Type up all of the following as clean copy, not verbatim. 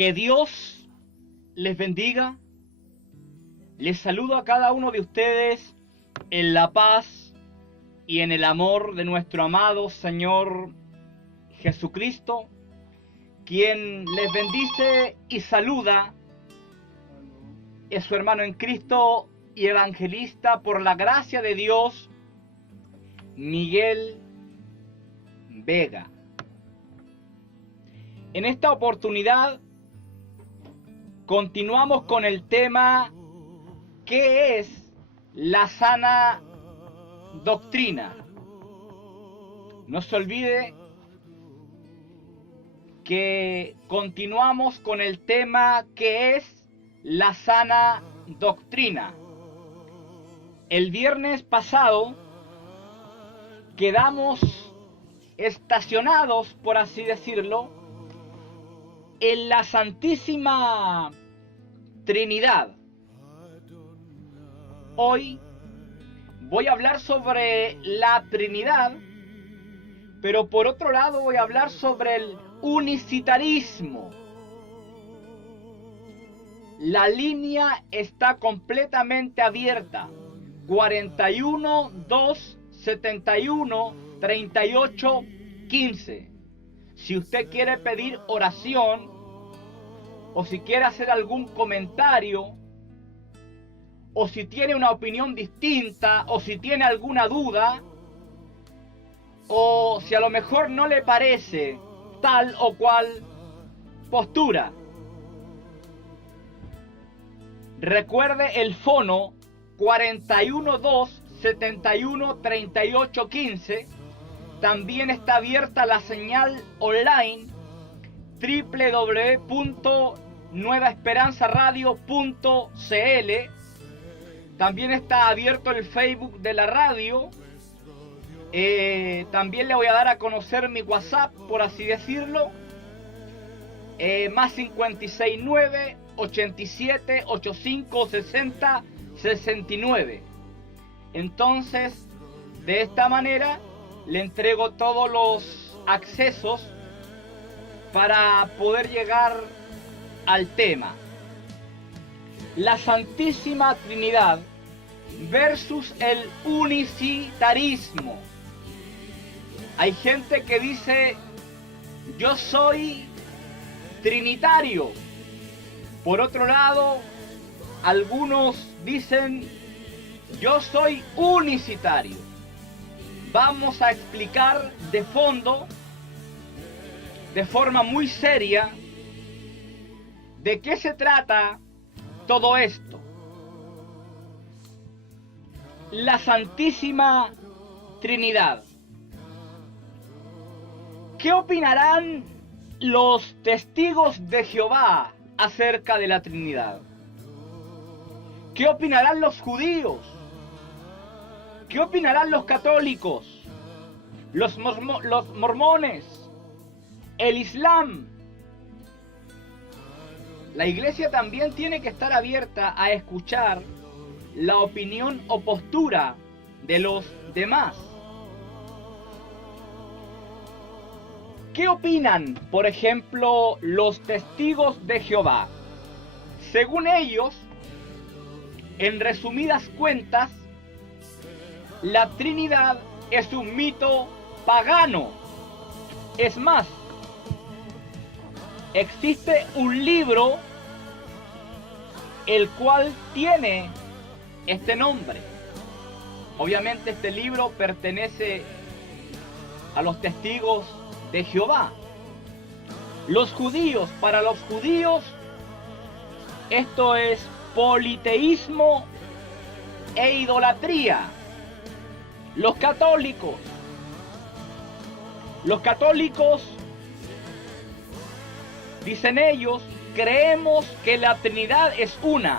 Que Dios les bendiga. Les saludo a cada uno de ustedes en la paz y en el amor de nuestro amado Señor Jesucristo, quien les bendice y saluda es su hermano en Cristo y evangelista por la gracia de Dios, Miguel Vega. En esta oportunidad continuamos con el tema ¿qué es la sana doctrina? No se olvide que continuamos con el tema ¿qué es la sana doctrina? El viernes pasado quedamos estacionados, por así decirlo, en la Santísima Trinidad. Hoy voy a hablar sobre la Trinidad, pero por otro lado voy a hablar sobre el unicitarismo. La línea está completamente abierta. 41 2 71 38 15. Si usted quiere pedir oración, o si quiere hacer algún comentario, o si tiene una opinión distinta, o si tiene alguna duda, o si a lo mejor no le parece tal o cual postura, recuerde el fono 41 2 71 38 15. También está abierta la señal online www.nuevaesperanzaradio.cl. También está abierto el Facebook de la radio. También le voy a dar a conocer mi WhatsApp, por así decirlo. Más 569 87 85 60 69. Entonces, de esta manera le entrego todos los accesos para poder llegar al tema. La Santísima Trinidad versus el unicitarismo. Hay gente que dice, yo soy trinitario. Por otro lado, algunos dicen, yo soy unicitario. Vamos a explicar de fondo, de forma muy seria, de qué se trata todo esto. La Santísima Trinidad. ¿Qué opinarán los testigos de Jehová acerca de la Trinidad? ¿Qué opinarán los judíos? ¿Qué opinarán los católicos? Los mormones, el Islam. La iglesia también tiene que estar abierta a escuchar la opinión o postura de los demás. ¿Qué opinan, por ejemplo, los testigos de Jehová? Según ellos, en resumidas cuentas, la Trinidad es un mito pagano. Es más, existe un libro el cual tiene este nombre. Obviamente este libro pertenece a los testigos de Jehová. Los judíos, para los judíos, esto es politeísmo e idolatría. Los católicos dicen ellos, creemos que la Trinidad es una.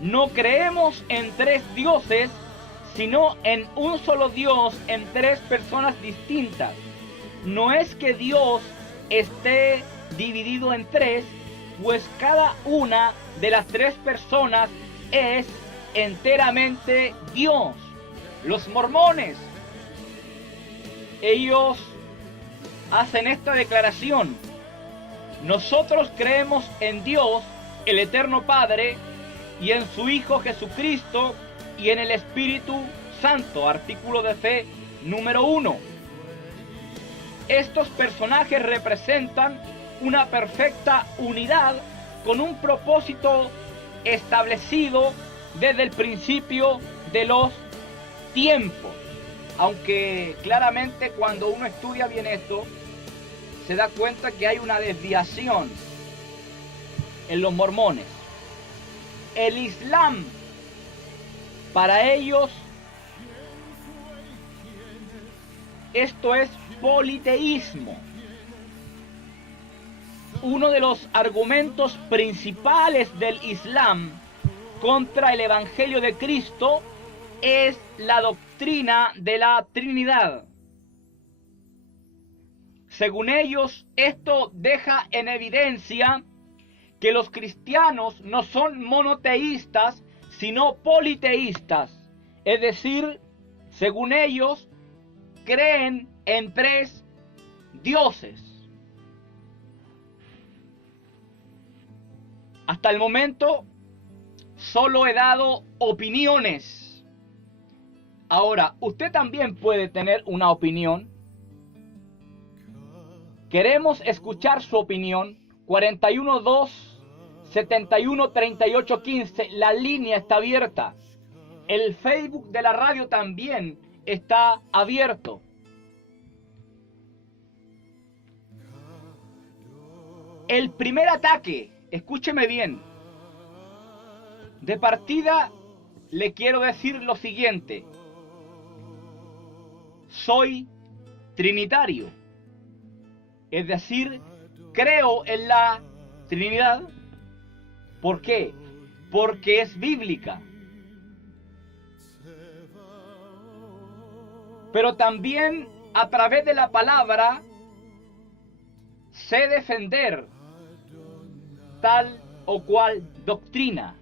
No creemos en tres dioses, sino en un solo Dios, en tres personas distintas. No es que Dios esté dividido en tres, pues cada una de las tres personas es enteramente Dios. Los mormones, ellos hacen esta declaración: Nosotros creemos en Dios, el Eterno Padre, y en su Hijo Jesucristo, y en el Espíritu Santo. Artículo de fe número 1. Estos personajes representan una perfecta unidad con un propósito establecido desde el principio de los tiempos. Aunque claramente cuando uno estudia bien esto, se da cuenta que hay una desviación en los mormones. El Islam, para ellos, esto es politeísmo. Uno de los argumentos principales del Islam contra el Evangelio de Cristo es la doctrina de la Trinidad. Según ellos, esto deja en evidencia que los cristianos no son monoteístas, sino politeístas. Es decir, según ellos, creen en 3 dioses. Hasta el momento, solo he dado opiniones. Ahora, usted también puede tener una opinión. Queremos escuchar su opinión. 412-713815. La línea está abierta. El Facebook de la radio también está abierto. El primer ataque, escúcheme bien. De partida, le quiero decir lo siguiente. Soy trinitario. Es decir, creo en la Trinidad. ¿Por qué? Porque es bíblica. Pero también a través de la palabra sé defender tal o cual doctrina.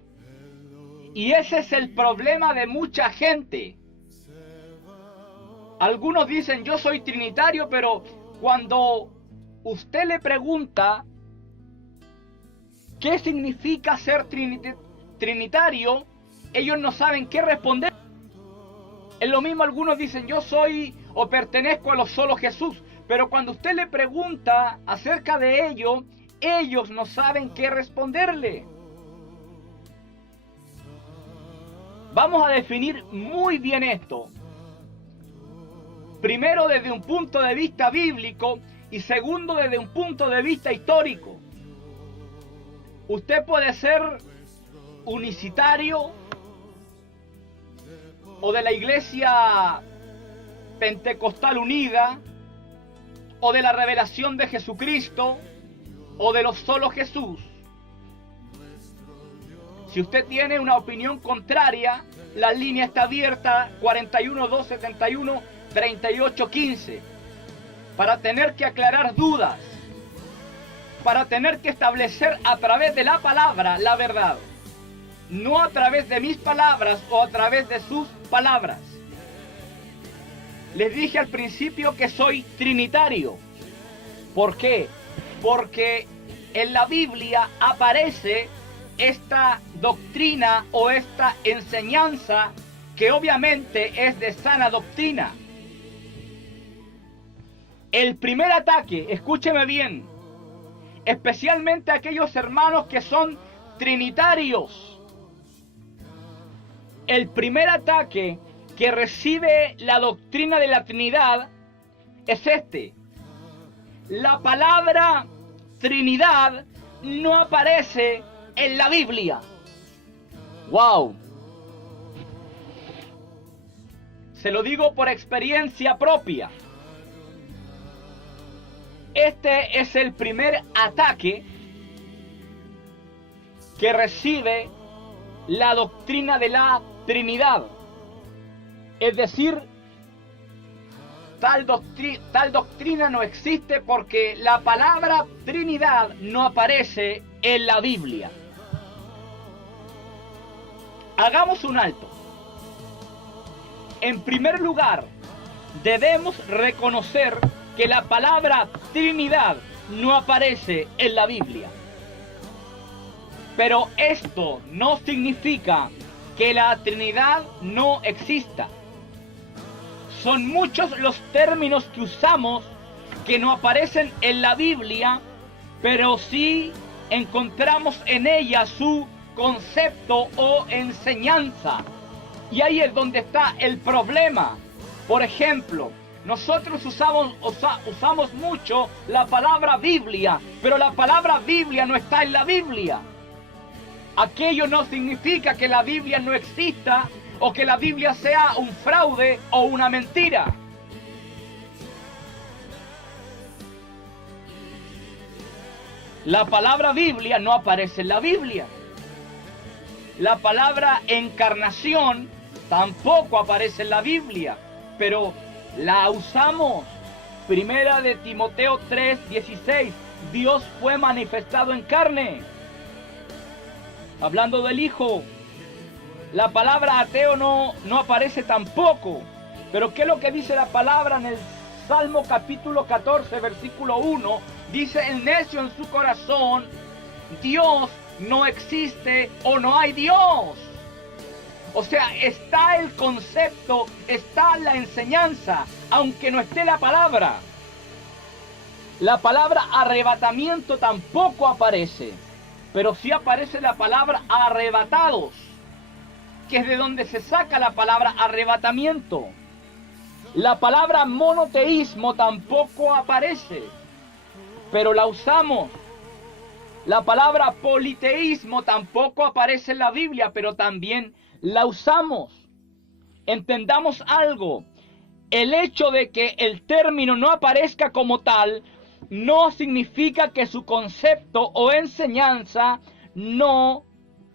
Y ese es el problema de mucha gente. Algunos dicen yo soy trinitario, pero cuando usted le pregunta qué significa ser trinitario, ellos no saben qué responder. Es lo mismo, algunos dicen yo soy o pertenezco a los solo Jesús, pero cuando usted le pregunta acerca de ello, ellos no saben qué responderle. Vamos a definir muy bien esto. Primero desde un punto de vista bíblico y segundo desde un punto de vista histórico. Usted puede ser unicitario o de la Iglesia Pentecostal Unida o de la Revelación de Jesucristo o de los solo Jesús. Si usted tiene una opinión contraria, la línea está abierta 412-71-3815 para tener que aclarar dudas, para tener que establecer a través de la palabra la verdad, no a través de mis palabras o a través de sus palabras. Les dije al principio que soy trinitario. ¿Por qué? Porque en la Biblia aparece esta doctrina o esta enseñanza que obviamente es de sana doctrina. El primer ataque, escúcheme bien, especialmente aquellos hermanos que son trinitarios. El primer ataque que recibe la doctrina de la Trinidad es este. La palabra Trinidad no aparece en la Biblia. ¡Wow! Se lo digo por experiencia propia. Este es el primer ataque que recibe la doctrina de la Trinidad. Es decir, tal doctrina no existe porque la palabra Trinidad no aparece en la Biblia. Hagamos un alto. En primer lugar, debemos reconocer que la palabra Trinidad no aparece en la Biblia. Pero esto no significa que la Trinidad no exista. Son muchos los términos que usamos que no aparecen en la Biblia, pero sí encontramos en ella su concepto o enseñanza. Y ahí es donde está el problema. Por ejemplo, nosotros usamos mucho la palabra Biblia, pero la palabra Biblia no está en la Biblia. Aquello no significa que la Biblia no exista o que la Biblia sea un fraude o una mentira. La palabra Biblia no aparece en la Biblia. La palabra encarnación tampoco aparece en la Biblia, pero la usamos. Primera de Timoteo 3:16, Dios fue manifestado en carne. Hablando del Hijo, la palabra ateo no aparece tampoco. Pero ¿qué es lo que dice la palabra en el Salmo capítulo 14, versículo 1? Dice: el necio en su corazón, Dios no existe o no hay Dios. O sea, está el concepto, está la enseñanza, aunque no esté la palabra. La palabra arrebatamiento tampoco aparece, pero sí aparece la palabra arrebatados, que es de donde se saca la palabra arrebatamiento. La palabra monoteísmo tampoco aparece, pero la usamos. La palabra politeísmo tampoco aparece en la Biblia, pero también la usamos. Entendamos algo. El hecho de que el término no aparezca como tal no significa que su concepto o enseñanza no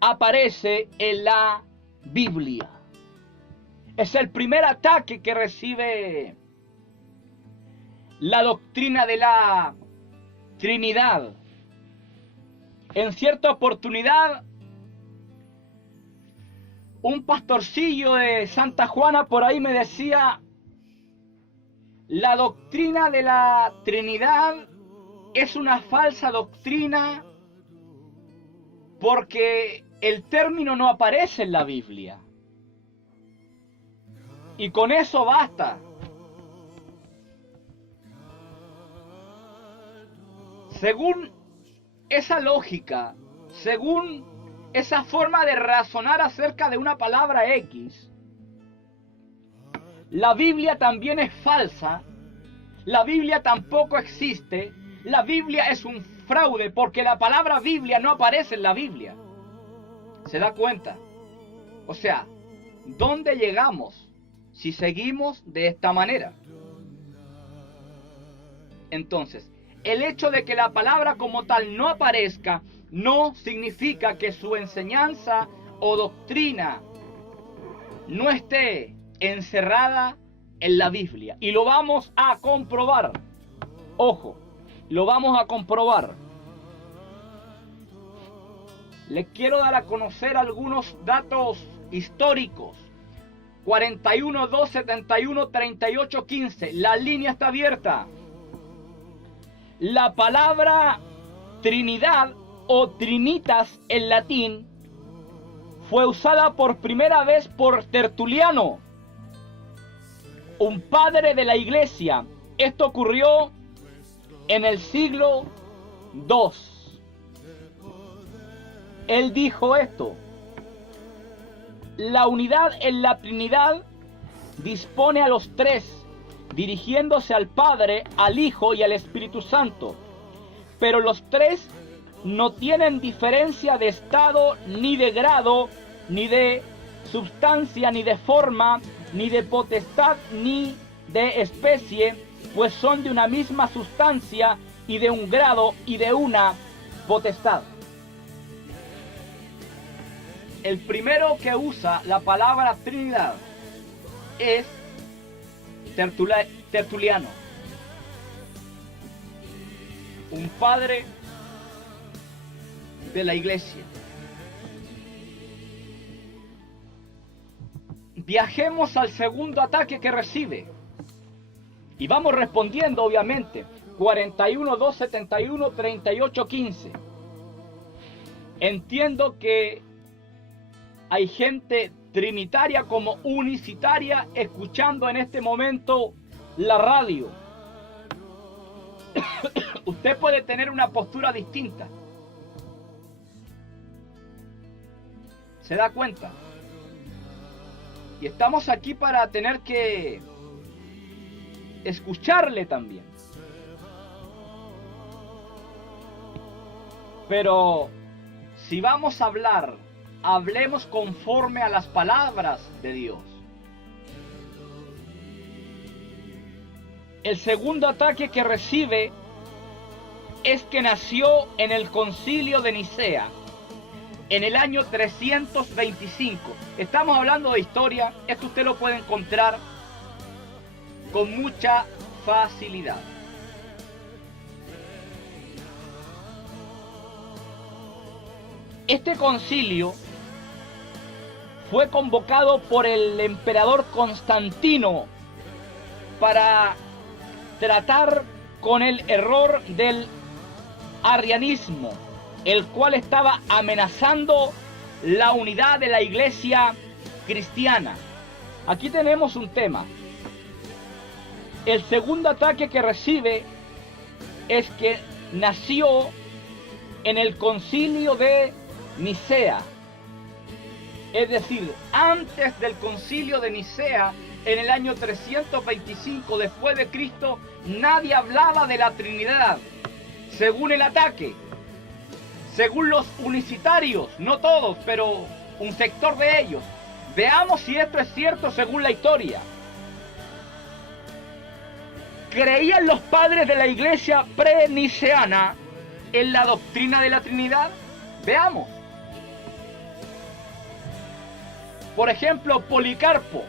aparece en la Biblia. Es el primer ataque que recibe la doctrina de la Trinidad. En cierta oportunidad, un pastorcillo de Santa Juana por ahí me decía: la doctrina de la Trinidad es una falsa doctrina porque el término no aparece en la Biblia. Y con eso basta. Según esa lógica, según esa forma de razonar acerca de una palabra X, la Biblia también es falsa, la Biblia tampoco existe, la Biblia es un fraude porque la palabra Biblia no aparece en la Biblia. ¿Se da cuenta? O sea, ¿dónde llegamos si seguimos de esta manera? Entonces, el hecho de que la palabra como tal no aparezca no significa que su enseñanza o doctrina no esté encerrada en la Biblia. Y lo vamos a comprobar. Ojo, lo vamos a comprobar. Les quiero dar a conocer algunos datos históricos. 41 2 71 38 15. La línea está abierta. La palabra Trinidad o Trinitas en latín fue usada por primera vez por Tertuliano, un padre de la iglesia. Esto ocurrió en el siglo II. Él dijo esto: la unidad en la Trinidad dispone a los tres, dirigiéndose al Padre, al Hijo y al Espíritu Santo. Pero los tres no tienen diferencia de estado, ni de grado, ni de substancia, ni de forma, ni de potestad, ni de especie, pues son de una misma sustancia y de un grado y de una potestad. El primero que usa la palabra Trinidad es Tertuliano, un padre de la iglesia. Viajemos al segundo ataque que recibe y vamos respondiendo, obviamente. 41 271 38 15. Entiendo que hay gente trinitaria como unicitaria escuchando en este momento la radio. Usted puede tener una postura distinta. ¿Se da cuenta? Y estamos aquí para tener que escucharle también. Pero si vamos a hablar, hablemos conforme a las palabras de Dios. El segundo ataque que recibe es que nació en el Concilio de Nicea, en el año 325. Estamos hablando de historia, esto usted lo puede encontrar con mucha facilidad. Este concilio fue convocado por el emperador Constantino para tratar con el error del arrianismo, el cual estaba amenazando la unidad de la iglesia cristiana. Aquí tenemos un tema. El segundo ataque que recibe es que nació en el concilio de Nicea. Es decir, antes del concilio de Nicea, en el año 325 después de Cristo, nadie hablaba de la Trinidad. Según el ataque, según los unicitarios, no todos, pero un sector de ellos. Veamos si esto es cierto según la historia. ¿Creían los padres de la iglesia pre-niceana en la doctrina de la Trinidad? Veamos. Por ejemplo, Policarpo.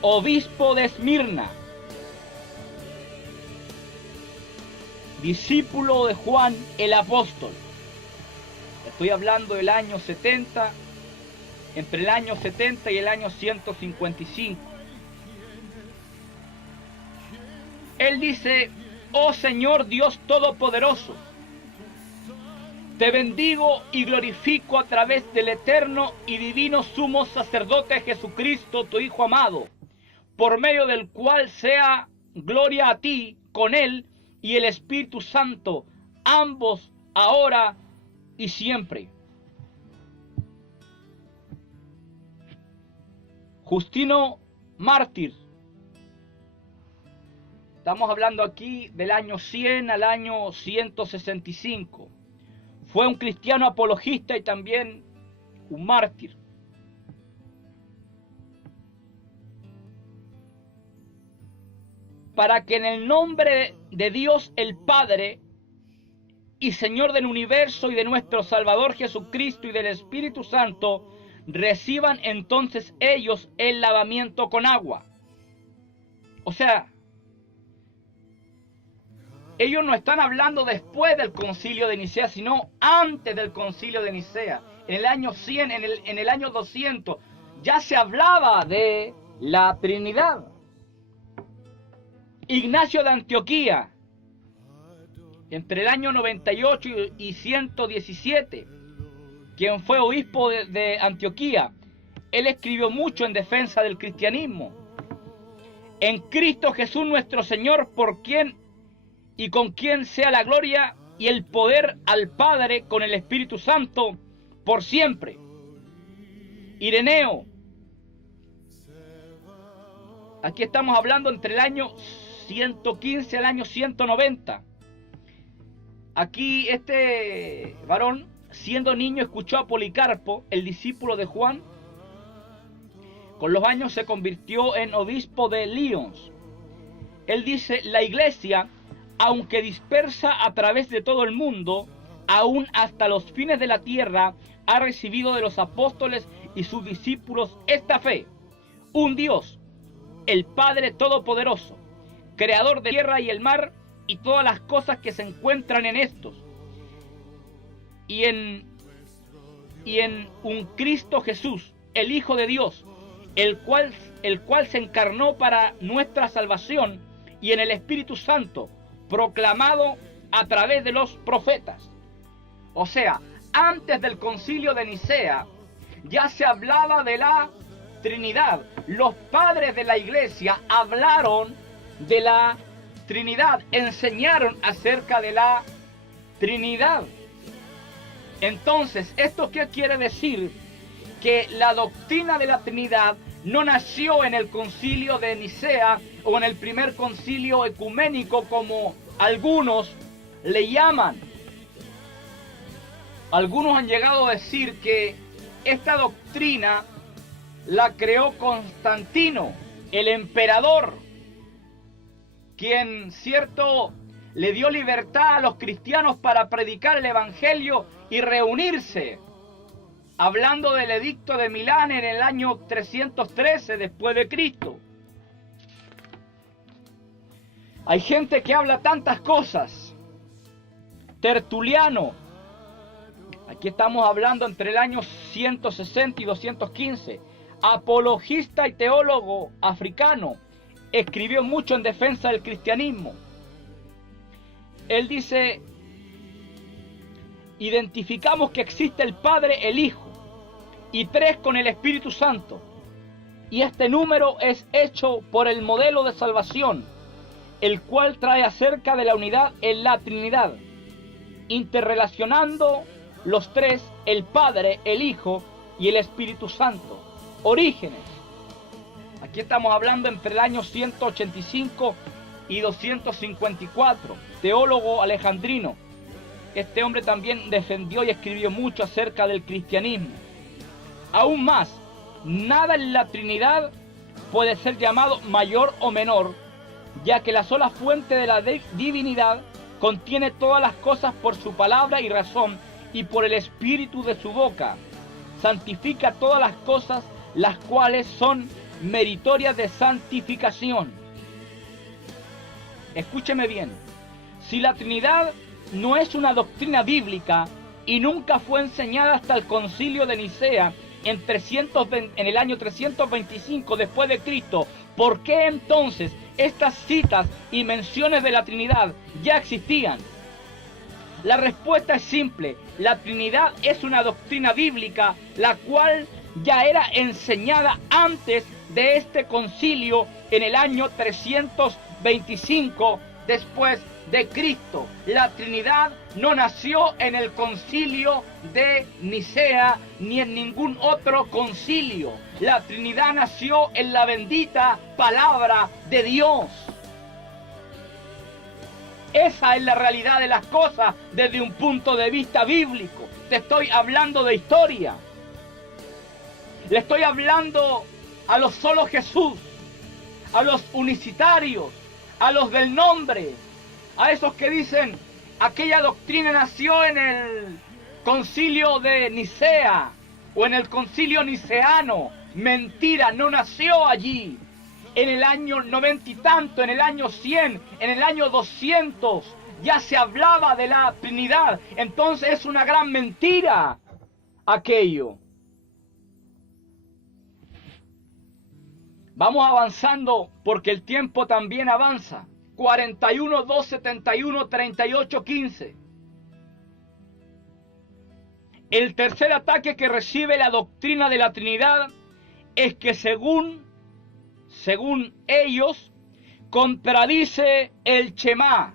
Obispo de Esmirna. Discípulo de Juan el Apóstol. Estoy hablando del año 70, entre el año 70 y el año 155. Él dice: oh Señor Dios Todopoderoso, te bendigo y glorifico a través del eterno y divino sumo sacerdote Jesucristo, tu Hijo amado, por medio del cual sea gloria a ti con él y el Espíritu Santo, ambos ahora y siempre. Justino Mártir. Estamos hablando aquí del año 100 al año 165. Fue un cristiano apologista y también un mártir. Para que en el nombre de Dios el Padre y Señor del universo y de nuestro Salvador Jesucristo y del Espíritu Santo, reciban entonces ellos el lavamiento con agua. O sea, ellos no están hablando después del concilio de Nicea, sino antes del concilio de Nicea. En el año 100, en el año 200, ya se hablaba de la Trinidad. Ignacio de Antioquía, entre el año 98 y 117, quien fue obispo de Antioquía, él escribió mucho en defensa del cristianismo. En Cristo Jesús nuestro Señor, por quien y con quien sea la gloria y el poder al Padre con el Espíritu Santo, por siempre. Ireneo. Aquí estamos hablando entre el año 115 al año 190. Aquí este varón, siendo niño, escuchó a Policarpo, el discípulo de Juan. Con los años se convirtió en obispo de Lyons. Él dice: la iglesia, aunque dispersa a través de todo el mundo, aún hasta los fines de la tierra, ha recibido de los apóstoles y sus discípulos esta fe: un Dios, el Padre Todopoderoso, creador de la tierra y el mar y todas las cosas que se encuentran en estos, y en un Cristo Jesús, el Hijo de Dios, el cual se encarnó para nuestra salvación, y en el Espíritu Santo, proclamado a través de los profetas. O sea, antes del concilio de Nicea, ya se hablaba de la Trinidad. Los padres de la iglesia hablaron de la Trinidad, enseñaron acerca de la Trinidad. Entonces, ¿esto qué quiere decir? Que la doctrina de la Trinidad no nació en el concilio de Nicea o en el primer concilio ecuménico, como algunos le llaman. Algunos han llegado a decir que esta doctrina la creó Constantino, el emperador, quien, cierto, le dio libertad a los cristianos para predicar el evangelio y reunirse, hablando del edicto de Milán en el año 313 después de Cristo. Hay gente que habla tantas cosas. Tertuliano, aquí estamos hablando entre el año 160 y 215, apologista y teólogo africano, escribió mucho en defensa del cristianismo. Él dice: identificamos que existe el Padre, el Hijo, y tres con el Espíritu Santo. Y este número es hecho por el modelo de salvación, el cual trae acerca de la unidad en la Trinidad, interrelacionando los tres, el Padre, el Hijo y el Espíritu Santo. Orígenes. Aquí estamos hablando entre el año 185 y 254. Teólogo alejandrino. Este hombre también defendió y escribió mucho acerca del cristianismo. Aún más, nada en la Trinidad puede ser llamado mayor o menor, ya que la sola fuente de la divinidad contiene todas las cosas por su palabra y razón, y por el espíritu de su boca. Santifica todas las cosas, las cuales son meritorias de santificación. Escúcheme bien. Si la Trinidad no es una doctrina bíblica y nunca fue enseñada hasta el concilio de Nicea en el año 325 después de Cristo, ¿por qué entonces estas citas y menciones de la Trinidad ya existían? La respuesta es simple. La Trinidad es una doctrina bíblica, la cual ya era enseñada antes de este concilio en el año 325 después de Cristo. La Trinidad no nació en el concilio de Nicea ni en ningún otro concilio. La Trinidad nació en la bendita palabra de Dios. Esa es la realidad de las cosas desde un punto de vista bíblico. Te estoy hablando de historia. Le estoy hablando a los solo Jesús, a los unicitarios, a los del nombre, a esos que dicen aquella doctrina nació en el concilio de Nicea o en el concilio niceano. Mentira, no nació allí. En el año 90 y tanto, en el año 100, en el año 200, ya se hablaba de la Trinidad. Entonces es una gran mentira aquello. Vamos avanzando porque el tiempo también avanza. 41, 2, 71, 38, 15. El tercer ataque que recibe la doctrina de la Trinidad es que según ellos, contradice el Shema.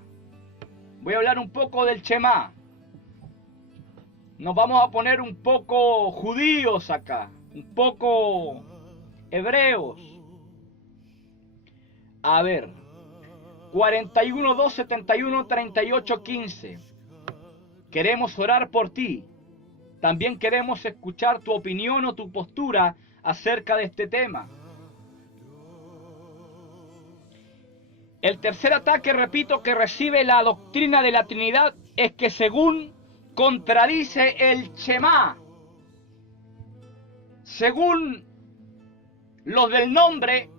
Voy a hablar un poco del Shema. Nos vamos a poner un poco judíos acá, un poco hebreos. A ver, 41, 2, 71, 38, 15. Queremos orar por ti. También queremos escuchar tu opinión o tu postura acerca de este tema. El tercer ataque, repito, que recibe la doctrina de la Trinidad es que según contradice el Shema. Según los del nombre,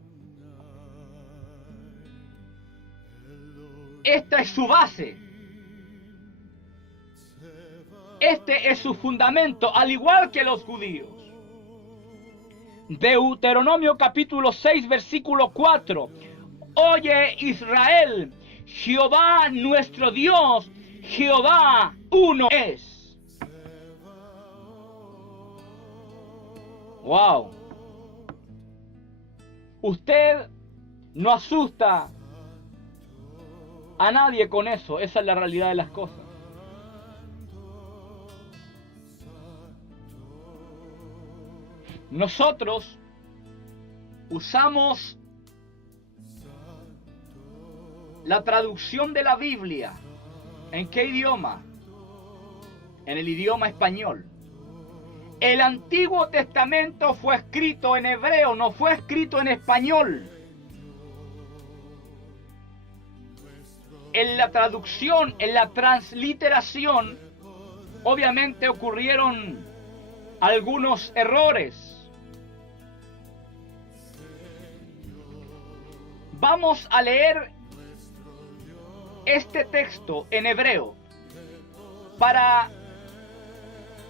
esta es su base. Este es su fundamento, al igual que los judíos. Deuteronomio capítulo 6, versículo 4. Oye Israel, Jehová nuestro Dios, Jehová uno es. Wow. Usted no asusta a nadie con eso. Esa es la realidad de las cosas. Nosotros usamos la traducción de la Biblia. ¿En qué idioma? En el idioma español. El Antiguo Testamento fue escrito en hebreo, no fue escrito en español. En la traducción, en la transliteración, obviamente ocurrieron algunos errores. Vamos a leer este texto en hebreo para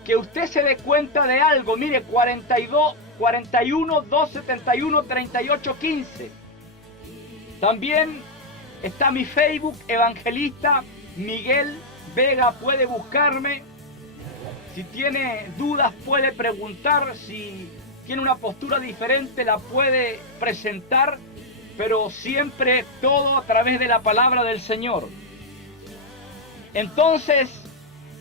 que usted se dé cuenta de algo. Mire, 42, 41, 271, 38, 15. También está mi Facebook, Evangelista Miguel Vega. Puede buscarme. Si tiene dudas puede preguntar. Si tiene una postura diferente la puede presentar. Pero siempre todo a través de la palabra del Señor. Entonces,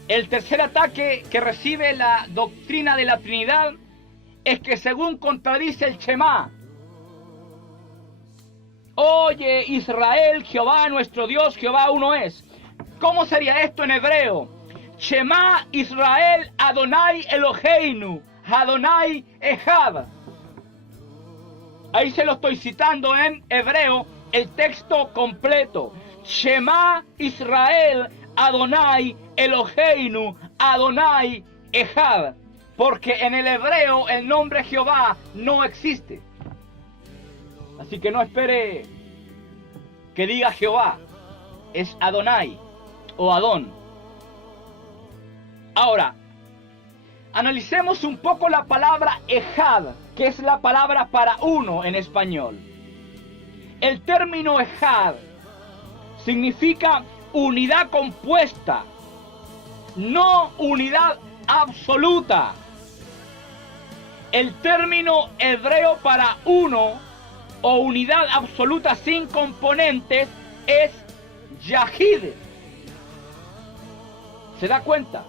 el tercer ataque que recibe la doctrina de la Trinidad es que según contradice el Shema. Oye Israel, Jehová nuestro Dios, Jehová uno es. ¿Cómo sería esto en hebreo? Shema Israel Adonai Eloheinu, Adonai Echad. Ahí se lo estoy citando en hebreo, el texto completo. Shema Israel Adonai Eloheinu, Adonai Echad. Porque en el hebreo el nombre Jehová no existe. Así que no espere que diga Jehová. Es Adonai o Adón. Ahora, analicemos un poco la palabra Echad, que es la palabra para uno en español. El término Echad significa unidad compuesta, no unidad absoluta. El término hebreo para uno o unidad absoluta sin componentes es Yahid. ¿Se da cuenta?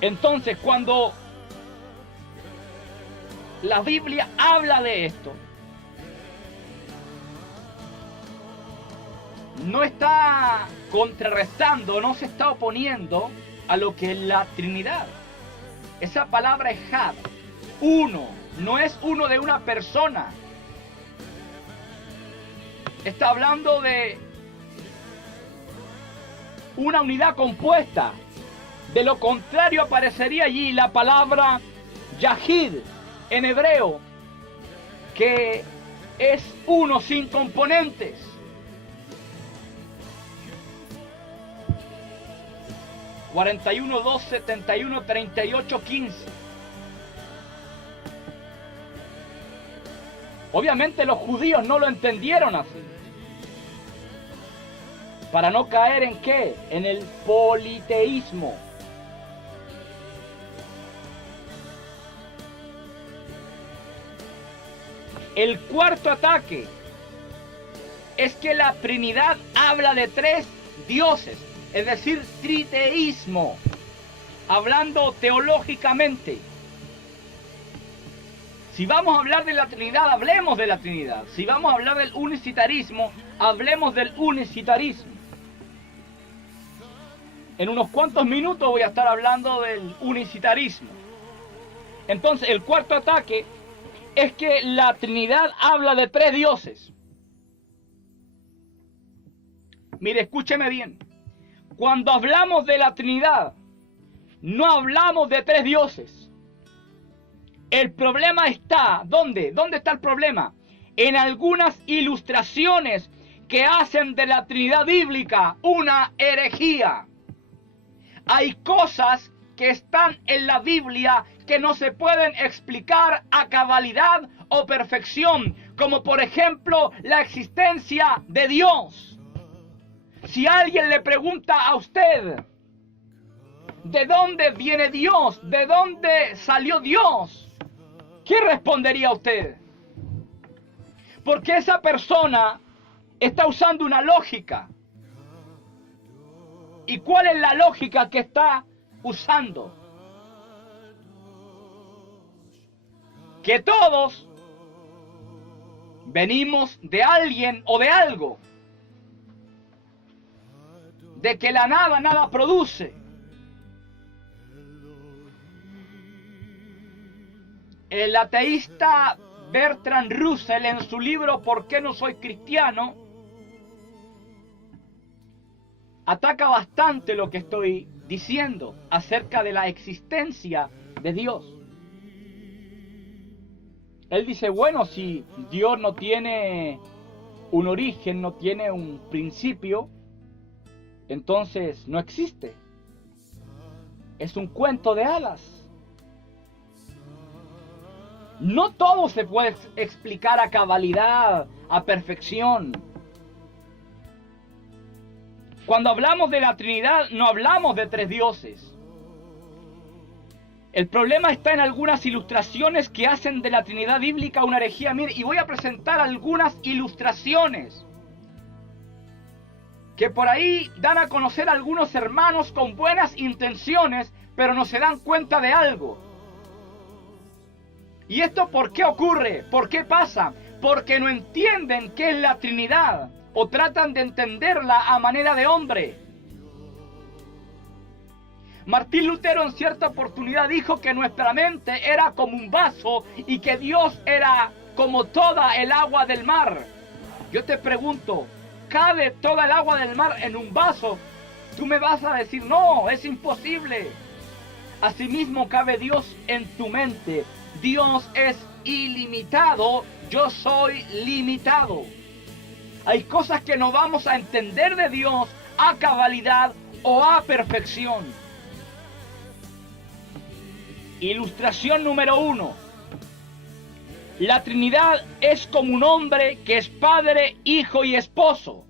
Entonces, cuando la Biblia habla de esto, no está contrarrestando, no se está oponiendo a lo que es la Trinidad. Esa palabra es Echad, uno, no es uno de una persona. Está hablando de una unidad compuesta. De lo contrario aparecería allí la palabra Yahid en hebreo, que es uno sin componentes. (41, 2, 71, 38, 15). Obviamente los judíos no lo entendieron así. Para no caer en ¿qué? En el politeísmo. El cuarto ataque es que la Trinidad habla de tres dioses, es decir, triteísmo, hablando teológicamente. Si vamos a hablar de la Trinidad, hablemos de la Trinidad. Si vamos a hablar del unicitarismo, hablemos del unicitarismo. En unos cuantos minutos voy a estar hablando del unicitarismo. Entonces, el cuarto ataque es que la Trinidad habla de tres dioses. Mire, escúcheme bien. Cuando hablamos de la Trinidad, no hablamos de tres dioses. El problema está, ¿dónde? ¿Dónde está el problema? En algunas ilustraciones que hacen de la Trinidad bíblica una herejía. Hay cosas que están en la Biblia que no se pueden explicar a cabalidad o perfección, como por ejemplo la existencia de Dios. Si alguien le pregunta a usted, ¿de dónde viene Dios? ¿De dónde salió Dios? ¿Qué respondería usted? Porque esa persona está usando una lógica. ¿Y cuál es la lógica que está usando? Que todos venimos de alguien o de algo. De que la nada, nada produce. El ateísta Bertrand Russell, en su libro ¿Por qué no soy cristiano?, ataca bastante lo que estoy diciendo acerca de la existencia de Dios. Él dice, bueno, si Dios no tiene un origen, no tiene un principio, entonces no existe. Es un cuento de hadas. No todo se puede explicar a cabalidad, a perfección. Cuando hablamos de la Trinidad, no hablamos de tres dioses. El problema está en algunas ilustraciones que hacen de la Trinidad bíblica una herejía. Mire, y voy a presentar algunas ilustraciones que por ahí dan a conocer a algunos hermanos con buenas intenciones, pero no se dan cuenta de algo. ¿Y esto por qué ocurre? ¿Por qué pasa? Porque no entienden qué es la Trinidad o tratan de entenderla a manera de hombre. Martín Lutero en cierta oportunidad dijo que nuestra mente era como un vaso y que Dios era como toda el agua del mar. Yo te pregunto, ¿cabe toda el agua del mar en un vaso? Tú me vas a decir, no, es imposible. Asimismo cabe Dios en tu mente. Dios es ilimitado, yo soy limitado. Hay cosas que no vamos a entender de Dios a cabalidad o a perfección. Ilustración número 1. La Trinidad es como un hombre que es padre, hijo y esposo.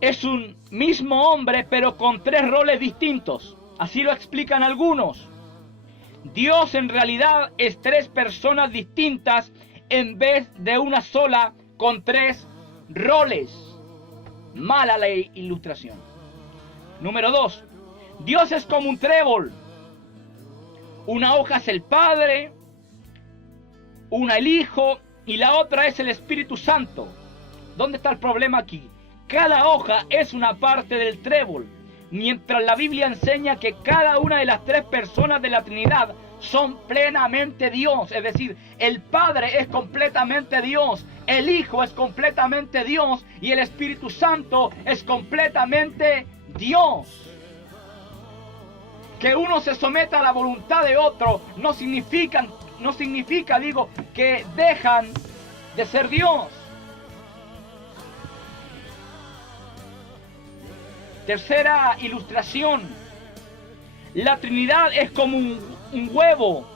Es un mismo hombre pero con tres roles distintos. Así lo explican algunos. Dios en realidad es tres personas distintas en vez de una sola con tres roles. Mala la ilustración. Número 2. Dios es como un trébol. Una hoja es el Padre, una el Hijo y la otra es el Espíritu Santo. ¿Dónde está el problema aquí? Cada hoja es una parte del trébol, mientras la Biblia enseña que cada una de las tres personas de la Trinidad son plenamente Dios. Es decir, el Padre es completamente Dios, el Hijo es completamente Dios y el Espíritu Santo es completamente Dios. Que uno se someta a la voluntad de otro no significa, que dejan de ser Dios. Tercera ilustración. La Trinidad es como un huevo.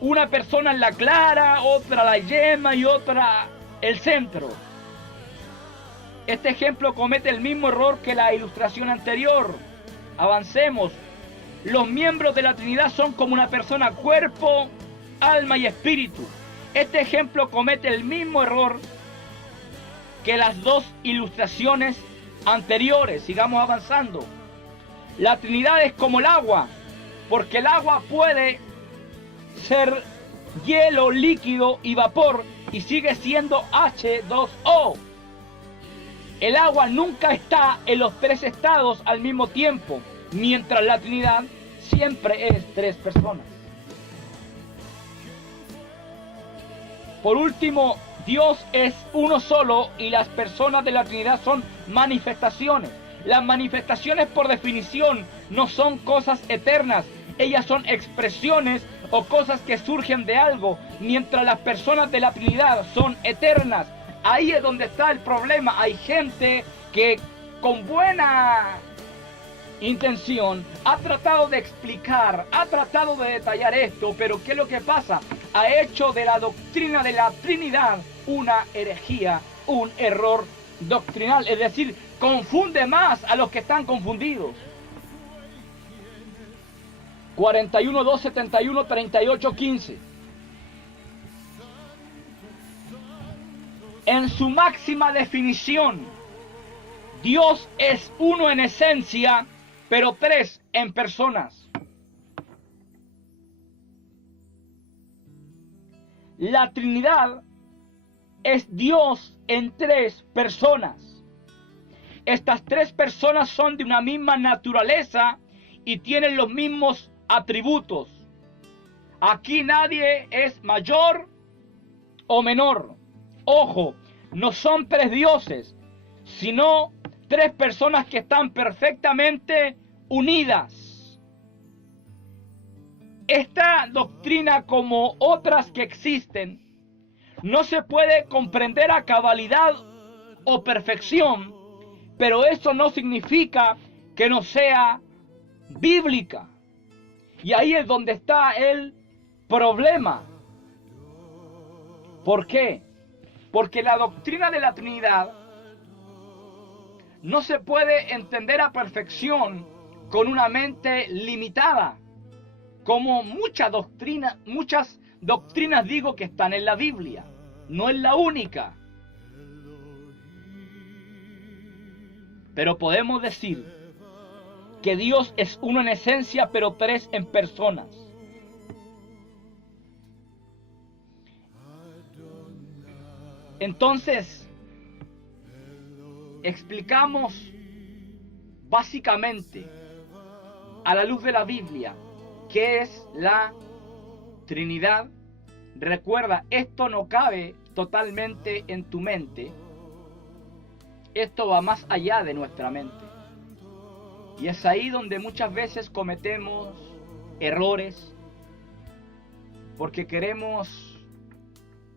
Una persona en la clara, otra la yema y otra el centro. Este ejemplo comete el mismo error que la ilustración anterior. Avancemos. Los miembros de la Trinidad son como una persona, cuerpo, alma y espíritu. Este ejemplo comete el mismo error que las dos ilustraciones anteriores. Sigamos avanzando. La Trinidad es como el agua, porque el agua puede ser hielo, líquido y vapor y sigue siendo H2O. El agua nunca está en los tres estados al mismo tiempo, mientras la Trinidad siempre es tres personas. Por último, Dios es uno solo y las personas de la Trinidad son manifestaciones. Las manifestaciones, por definición, no son cosas eternas. Ellas son expresiones o cosas que surgen de algo, mientras las personas de la Trinidad son eternas. Ahí es donde está el problema. Hay gente que con buena intención, ha tratado de explicar, ha tratado de detallar esto, pero ¿qué es lo que pasa? Ha hecho de la doctrina de la Trinidad una herejía, un error doctrinal, es decir, confunde más a los que están confundidos. 41, 2, 71, 38, 15. En su máxima definición, Dios es uno en esencia, pero tres en personas. La Trinidad es Dios en tres personas. Estas tres personas son de una misma naturaleza y tienen los mismos atributos. Aquí nadie es mayor o menor. Ojo, no son tres dioses, sino tres personas que están perfectamente unidas. Esta doctrina, como otras que existen, no se puede comprender a cabalidad o perfección, pero eso no significa que no sea bíblica. Y ahí es donde está el problema. ¿Por qué? Porque la doctrina de la Trinidad no se puede entender a perfección con una mente limitada, como muchas doctrinas digo que están en la Biblia. No es la única. Pero podemos decir que Dios es uno en esencia, pero tres en personas. Entonces, explicamos básicamente a la luz de la Biblia qué es la Trinidad. Recuerda, esto no cabe totalmente en tu mente. Esto va más allá de nuestra mente. Y es ahí donde muchas veces cometemos errores, porque queremos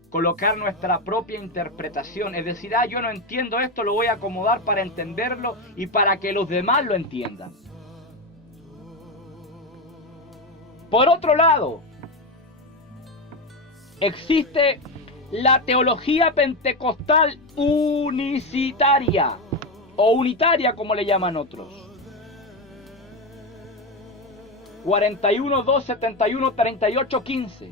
colocar nuestra propia interpretación, es decir, yo no entiendo esto, lo voy a acomodar para entenderlo y para que los demás lo entiendan. Por otro lado, existe la teología pentecostal unicitaria, o unitaria como le llaman otros. 41, 2, 71, 38, 15.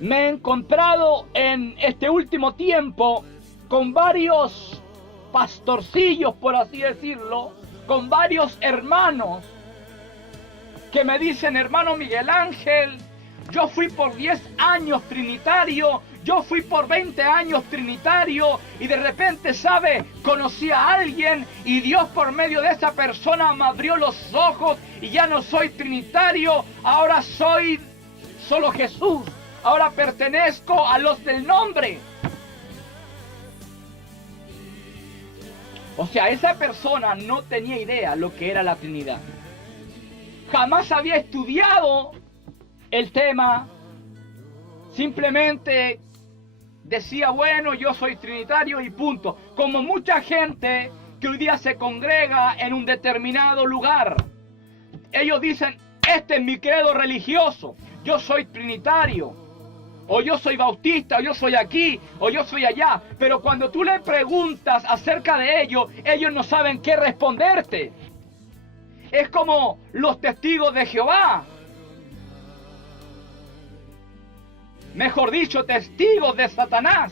Me he encontrado en este último tiempo con varios pastorcillos, por así decirlo, con varios hermanos que me dicen: hermano Miguel Ángel, yo fui por 10 años trinitario, yo fui por 20 años trinitario, y de repente, ¿sabe? Conocí a alguien y Dios por medio de esa persona me abrió los ojos y ya no soy trinitario, ahora soy solo Jesús. Ahora pertenezco a los del nombre. O sea, esa persona no tenía idea lo que era la Trinidad. Jamás había estudiado el tema. Simplemente decía, bueno, yo soy trinitario y punto. Como mucha gente que hoy día se congrega en un determinado lugar. Ellos dicen, este es mi credo religioso. Yo soy trinitario. O yo soy bautista, o yo soy aquí, o yo soy allá. Pero cuando tú le preguntas acerca de ello, ellos no saben qué responderte. Es como los testigos de Jehová. Mejor dicho, testigos de Satanás.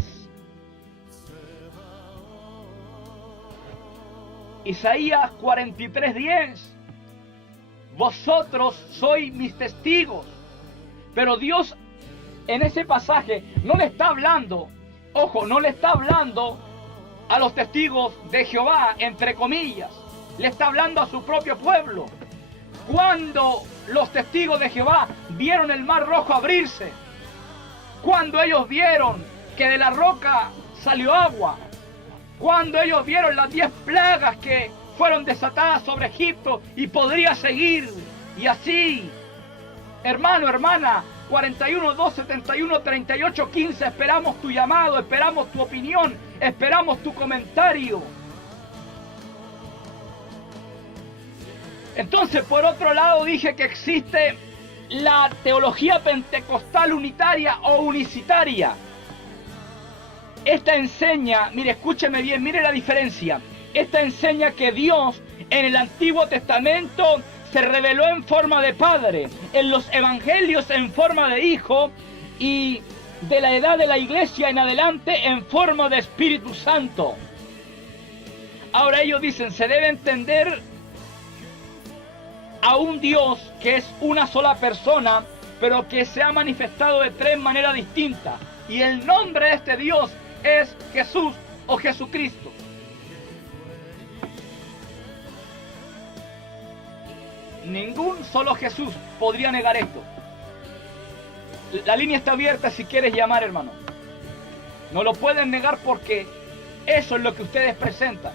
Isaías 43:10. Vosotros sois mis testigos. Pero Dios en ese pasaje no le está hablando, ojo, no le está hablando a los testigos de Jehová, entre comillas. Le está hablando a su propio pueblo. Cuando los testigos de Jehová vieron el mar rojo abrirse, cuando ellos vieron que de la roca salió agua, cuando ellos vieron las 10 plagas que fueron desatadas sobre Egipto, y podría seguir, y así, hermano, hermana, 41, 2, 71, 38, 15, esperamos tu llamado, esperamos tu opinión, esperamos tu comentario. Entonces, por otro lado, dije que existe la teología pentecostal unitaria o unicitaria. Esta enseña, mire, escúcheme bien, mire la diferencia. Esta enseña que Dios en el Antiguo Testamento se reveló en forma de Padre, en los Evangelios en forma de Hijo, y de la edad de la Iglesia en adelante en forma de Espíritu Santo. Ahora ellos dicen, se debe entender a un Dios que es una sola persona, pero que se ha manifestado de tres maneras distintas. Y el nombre de este Dios es Jesús o Jesucristo. Ningún solo Jesús podría negar esto. La línea está abierta si quieres llamar, hermano. No lo pueden negar porque eso es lo que ustedes presentan.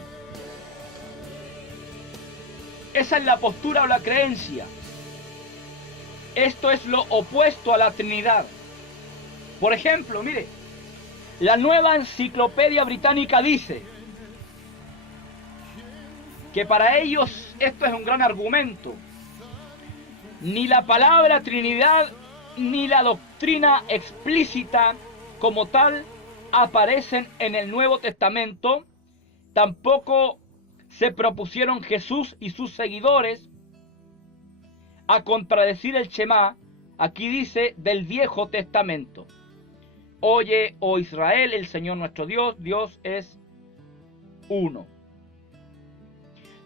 Esa es la postura o la creencia. Esto es lo opuesto a la Trinidad. Por ejemplo, mire, la Nueva Enciclopedia Británica dice que para ellos esto es un gran argumento. Ni la palabra Trinidad ni la doctrina explícita como tal aparecen en el Nuevo Testamento. Tampoco se propusieron Jesús y sus seguidores a contradecir el Shema. Aquí dice del Viejo Testamento. Oye, oh Israel, el Señor nuestro Dios, Dios es uno.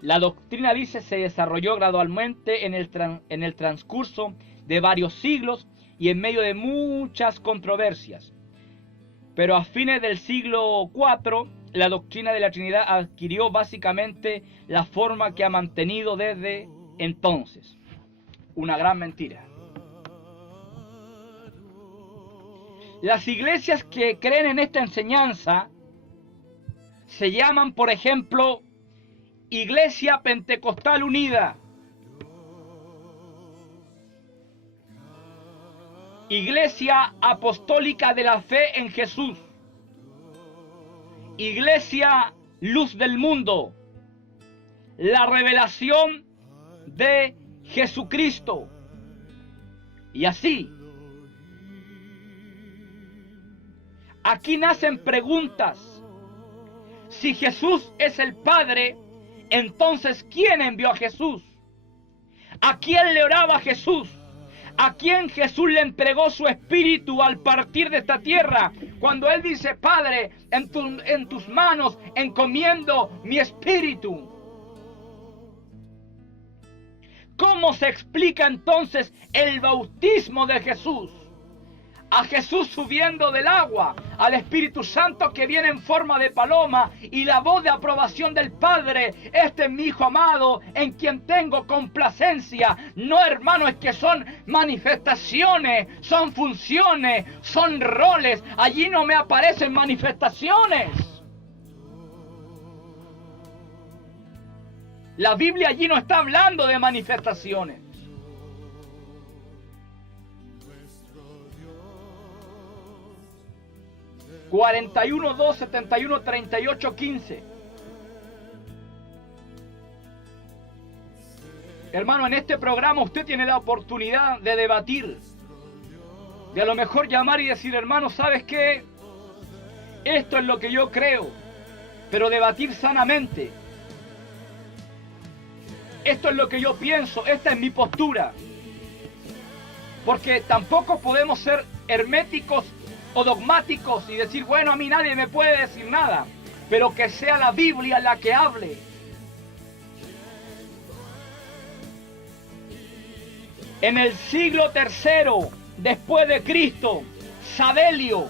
La doctrina, dice, se desarrolló gradualmente en el transcurso de varios siglos y en medio de muchas controversias. Pero a fines del siglo IV, la doctrina de la Trinidad adquirió básicamente la forma que ha mantenido desde entonces. Una gran mentira. Las iglesias que creen en esta enseñanza se llaman, por ejemplo, Iglesia Pentecostal Unida, Iglesia Apostólica de la Fe en Jesús, Iglesia Luz del Mundo, la Revelación de Jesucristo, y así. Aquí nacen preguntas. Si Jesús es el Padre, entonces ¿quién envió a Jesús? ¿A quién le oraba Jesús? ¿A quién Jesús le entregó su espíritu al partir de esta tierra? Cuando Él dice, Padre, en tus manos encomiendo mi espíritu. ¿Cómo se explica entonces el bautismo de Jesús? A Jesús subiendo del agua, al Espíritu Santo que viene en forma de paloma y la voz de aprobación del Padre. Este es mi Hijo amado en quien tengo complacencia. No, hermano, es que son manifestaciones, son funciones, son roles. Allí no me aparecen manifestaciones. La Biblia allí no está hablando de manifestaciones. 41, 2, 71, 38, 15. Hermano, en este programa usted tiene la oportunidad de debatir, de a lo mejor llamar y decir, hermano, ¿sabes qué? Esto es lo que yo creo, pero debatir sanamente. Esto es lo que yo pienso, esta es mi postura. Porque tampoco podemos ser herméticos o dogmáticos y decir, bueno, a mí nadie me puede decir nada, pero que sea la Biblia la que hable. En el siglo III después de Cristo, Sabelio,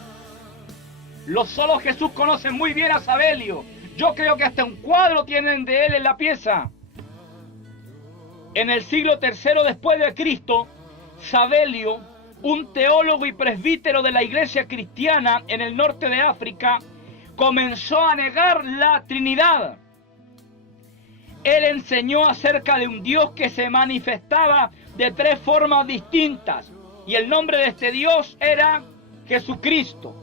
solo Jesús conoce muy bien a Sabelio. Yo creo que hasta un cuadro tienen de él en la pieza. En el siglo III después de Cristo, Sabelio, un teólogo y presbítero de la iglesia cristiana en el norte de África, comenzó a negar la Trinidad. Él enseñó acerca de un Dios que se manifestaba de tres formas distintas, y el nombre de este Dios era Jesucristo.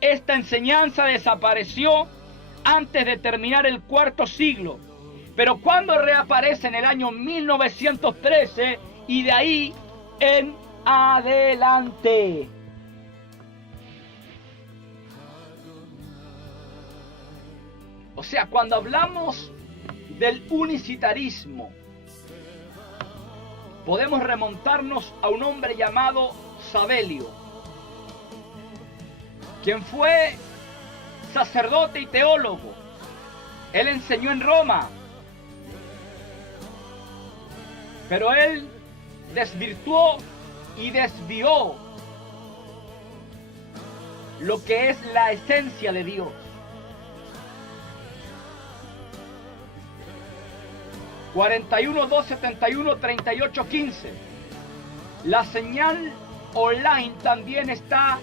Esta enseñanza desapareció antes de terminar el cuarto siglo. Pero cuando reaparece en el año 1913 y de ahí en adelante. O sea, cuando hablamos del unicitarismo, podemos remontarnos a un hombre llamado Sabelio, quien fue sacerdote y teólogo. Él enseñó en Roma, pero él desvirtuó y desvió lo que es la esencia de Dios. 41-271-38-15. La señal online también está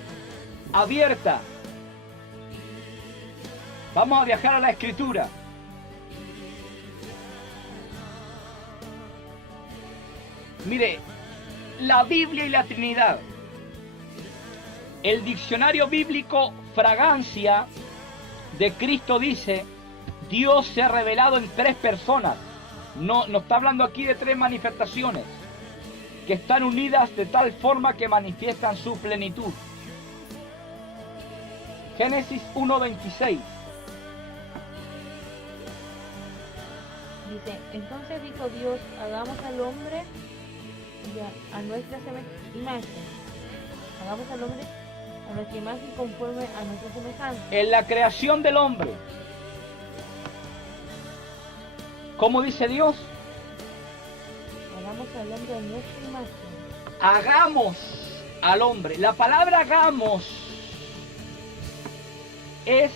abierta. Vamos a viajar a la Escritura. Mire, la Biblia y la Trinidad. El diccionario bíblico Fragancia de Cristo dice: Dios se ha revelado en tres personas. No está hablando aquí de tres manifestaciones que están unidas de tal forma que manifiestan su plenitud. Génesis 1:26. Dice, entonces dijo Dios, hagamos al hombre a nuestra imagen. Hagamos al hombre a nuestra imagen conforme a nuestra semejanza. En la creación del hombre, ¿cómo dice Dios? Hagamos al hombre a nuestra imagen. Hagamos al hombre. La palabra hagamos es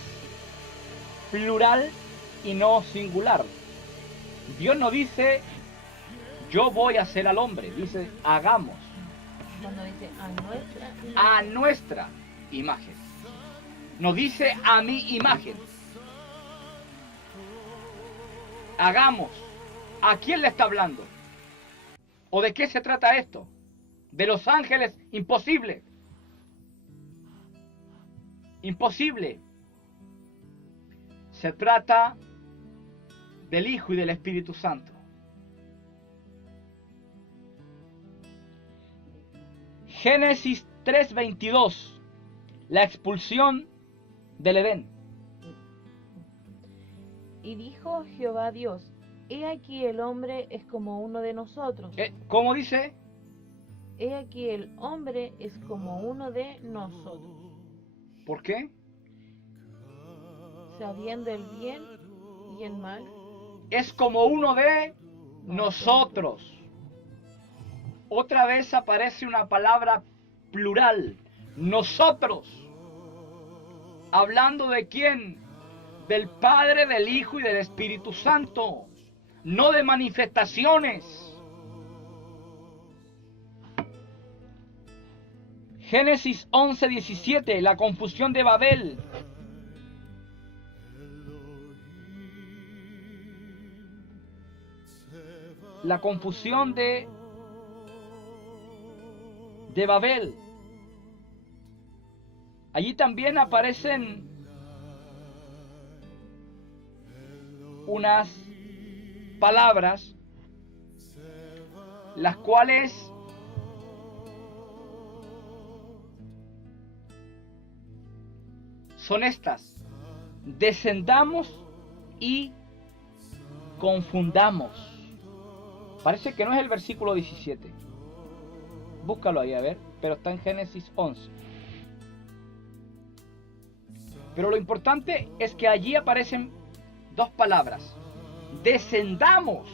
plural y no singular. Dios no dice yo voy a hacer al hombre, dice hagamos. Cuando dice a nuestra imagen. No dice a mi imagen. Hagamos. ¿A quién le está hablando? ¿O de qué se trata esto? ¿De los ángeles? Imposible. Imposible. Se trata del Hijo y del Espíritu Santo. Génesis 3:22. La expulsión del Edén. Y dijo Jehová Dios, he aquí el hombre es como uno de nosotros. ¿Cómo dice? He aquí el hombre es como uno de nosotros. ¿Por qué? Sabiendo el bien y el mal. Es como uno de nosotros. Otra vez aparece una palabra plural. Nosotros. Hablando de quién? Del Padre, del Hijo y del Espíritu Santo. No de manifestaciones. Génesis 11:17. La confusión de Babel. La confusión de Babel. Allí también aparecen unas palabras, las cuales son estas: descendamos y confundamos. Parece que no es el versículo 17. Búscalo ahí a ver, pero está en Génesis 11. Pero lo importante es que allí aparecen dos palabras: descendamos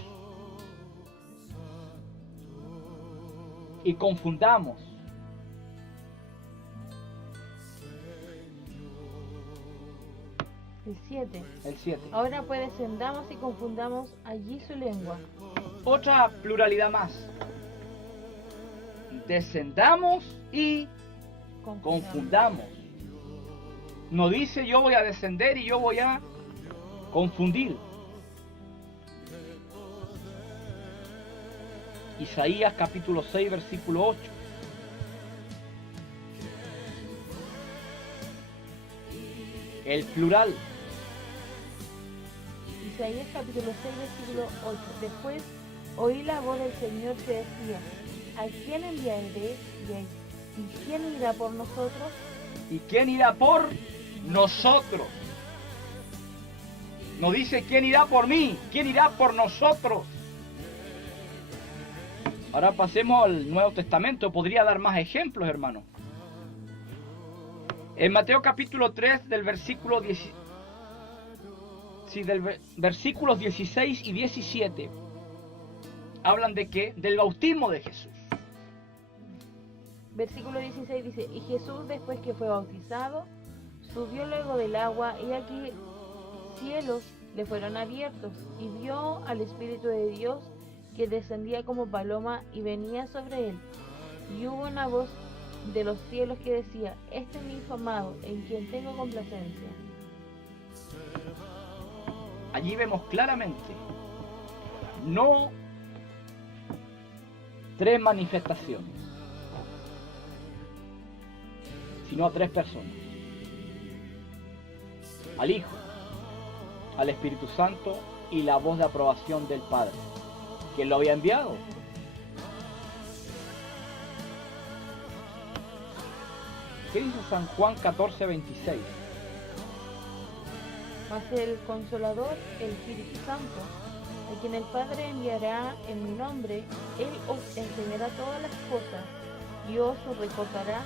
y confundamos. El 7. El 7. Ahora pues descendamos y confundamos allí su lengua. Otra pluralidad más. Descendamos y confundamos. No dice yo voy a descender y yo voy a confundir. Isaías capítulo 6 versículo 8. El plural. Isaías capítulo 6, versículo 8. Después oí la voz del Señor que decía, ¿a quién enviaré? ¿Y quién irá por nosotros? ¿Y quién irá por nosotros? No dice quién irá por mí, quién irá por nosotros. Ahora pasemos al Nuevo Testamento. Podría dar más ejemplos, hermano. En Mateo capítulo 3 del versículo 10, versículos 16 y 17 hablan de qué? Del bautismo de Jesús. Versículo 16 dice, y Jesús después que fue bautizado, subió luego del agua, y aquí cielos le fueron abiertos, y vio al Espíritu de Dios que descendía como paloma y venía sobre él. Y hubo una voz de los cielos que decía, este es mi Hijo amado, en quien tengo complacencia. Allí vemos claramente, no 3 manifestaciones, sino a 3 personas. Al Hijo, al Espíritu Santo y la voz de aprobación del Padre, que lo había enviado. ¿Qué dice San Juan 14:26? Mas el Consolador, el Espíritu Santo, a quien el Padre enviará en mi nombre, Él os enseñará todas las cosas y os recordará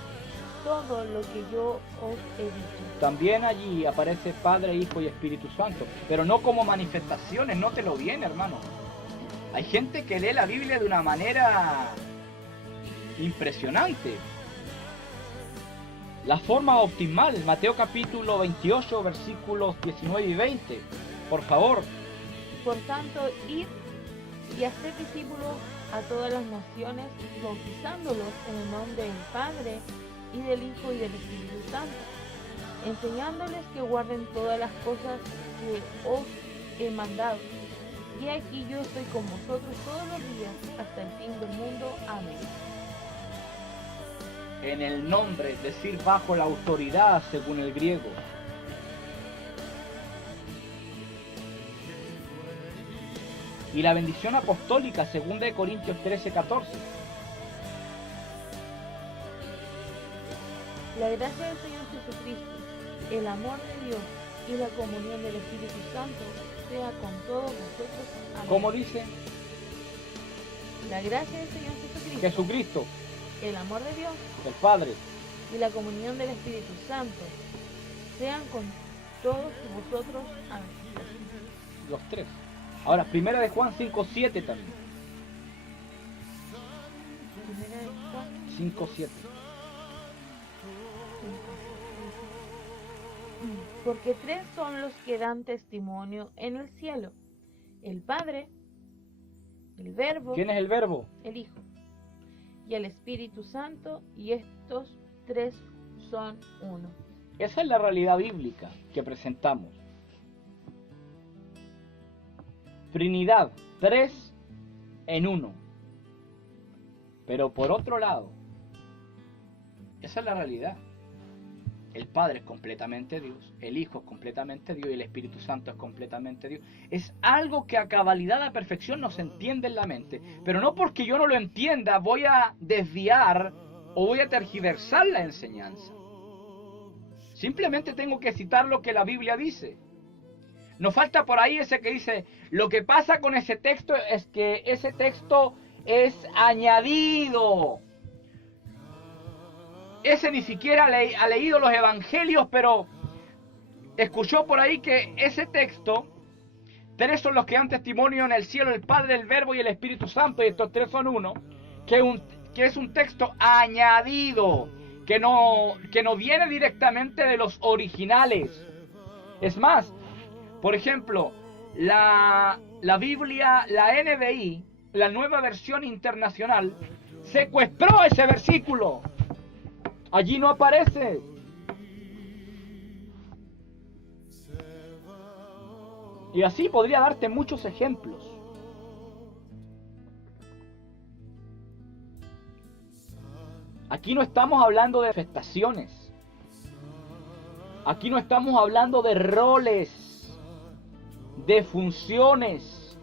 todo lo que yo os he dicho. También allí aparece Padre, Hijo y Espíritu Santo, pero no como manifestaciones, nótelo bien, hermano. Hay gente que lee la Biblia de una manera impresionante. La forma optimal, Mateo capítulo 28, versículos 19 y 20. Por favor. Por tanto, id y haced discípulos a todas las naciones, bautizándolos en el nombre del Padre, y del Hijo y del Espíritu Santo, enseñándoles que guarden todas las cosas que os he mandado. Y aquí yo estoy con vosotros todos los días hasta el fin del mundo. Amén. En el nombre, es decir, bajo la autoridad según el griego. Y la bendición apostólica, 2 Corintios 13:14. La gracia del Señor Jesucristo, el amor de Dios y la comunión del Espíritu Santo sea con todos vosotros. Amén. ¿Cómo dice? La gracia del Señor Jesucristo, el amor de Dios el Padre, y la comunión del Espíritu Santo sean con todos vosotros. Amén. los 3. Ahora, 1 de Juan 5:7 también. Primera de Juan 5:7. Porque 3 son los que dan testimonio en el cielo: el Padre, el Verbo, ¿Quién es el Verbo? el Hijo y el Espíritu Santo, y estos 3 son uno. Esa es la realidad bíblica que presentamos. Trinidad, 3 en 1. Pero por otro lado, esa es la realidad. El Padre es completamente Dios, el Hijo es completamente Dios y el Espíritu Santo es completamente Dios. Es algo que a cabalidad, a perfección no se entiende en la mente. Pero no porque yo no lo entienda voy a desviar o voy a tergiversar la enseñanza. Simplemente tengo que citar lo que la Biblia dice. Nos falta por ahí ese que dice, lo que pasa con ese texto es que ese texto es añadido. Ese ni siquiera ha leído los evangelios, pero escuchó por ahí que ese texto, 3 son los que dan testimonio en el cielo, el Padre, el Verbo y el Espíritu Santo, y estos 3 son uno, que es un texto añadido, que no viene directamente de los originales. Es más, por ejemplo, la Biblia, la NBI, la Nueva Versión Internacional, secuestró ese versículo. Allí no aparece. Y así podría darte muchos ejemplos. Aquí no estamos hablando de manifestaciones. Aquí no estamos hablando de roles. de funciones.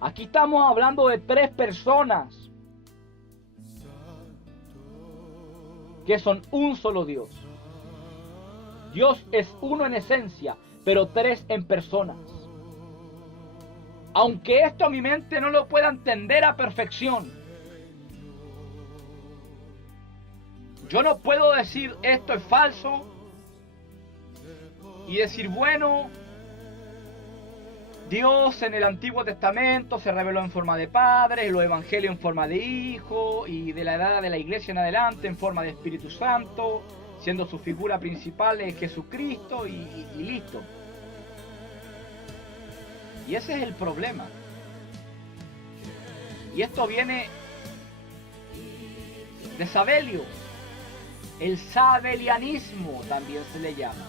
Aquí estamos hablando de 3 personas que son un solo Dios. Dios es uno en esencia, pero 3 en personas. Aunque esto a mi mente no lo pueda entender a perfección, yo no puedo decir esto es falso y decir, bueno, Dios en el Antiguo Testamento se reveló en forma de Padre, los Evangelios en forma de Hijo, y de la edad de la Iglesia en adelante en forma de Espíritu Santo, siendo su figura principal es Jesucristo y listo. Y ese es el problema. Y esto viene de Sabelio. El sabelianismo también se le llama.